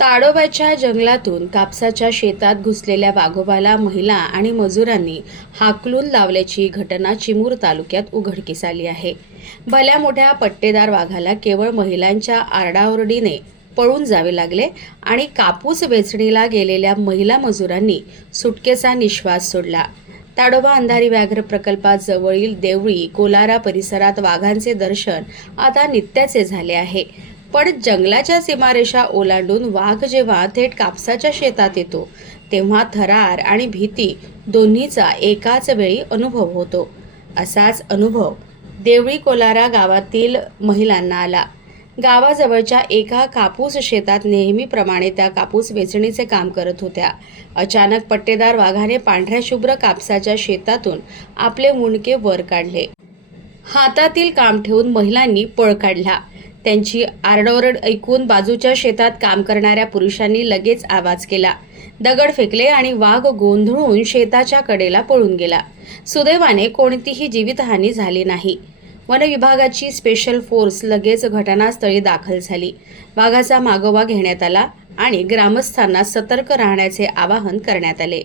ताडोबाच्या जंगलातून कापसाच्या शेतात घुसलेल्या वाघोबाला महिला आणि मजुरांनी हाकलून लावल्याची घटना चिमूर तालुक्यात उघडकीस आली आहे. भल्या मोठ्या पट्टेदार वाघाला केवळ महिलांच्या आरडाओरडीने पळून जावे लागले आणि कापूस वेचणीला गेलेल्या महिला मजुरांनी सुटकेचा निश्वास सोडला. ताडोबा अंधारी व्याघ्र प्रकल्पाजवळील देवळी कोलारा परिसरात वाघांचे दर्शन आता नित्याचे झाले आहे. पण जंगलाच्या सीमारेषा ओलांडून वाघ जेव्हा थेट कापसाच्या शेतात येतो तेव्हा थरार आणि भीती दोन्हीचा एकाच वेळी अनुभव होतो. असाच अनुभव देवळी कोलारा गावातील महिलांना आला. गावाजवळच्या एका कापूस शेतात नेहमीप्रमाणे त्या कापूस वेचणीचे काम करत होत्या. अचानक पट्टेदार वाघाने पांढऱ्या शुभ्र कापसाच्या शेतातून आपले मुंडके वर काढले. हातातील काम ठेवून महिलांनी पळ काढला. त्यांची आरडाओरड ऐकून बाजूच्या शेतात काम करणाऱ्या पुरुषांनी लगेच आवाज केला. दगड फेकले आणि वाघ गोंधळून शेताच्या कडेला पळून गेला. सुदैवाने कोणतीही जीवितहानी झाली नाही. वन विभागाची स्पेशल फोर्स लगेच घटनास्थळी दाखल झाली. वाघाचा मागोवा घेण्यात आला आणि ग्रामस्थांना सतर्क राहण्याचे आवाहन करण्यात आले.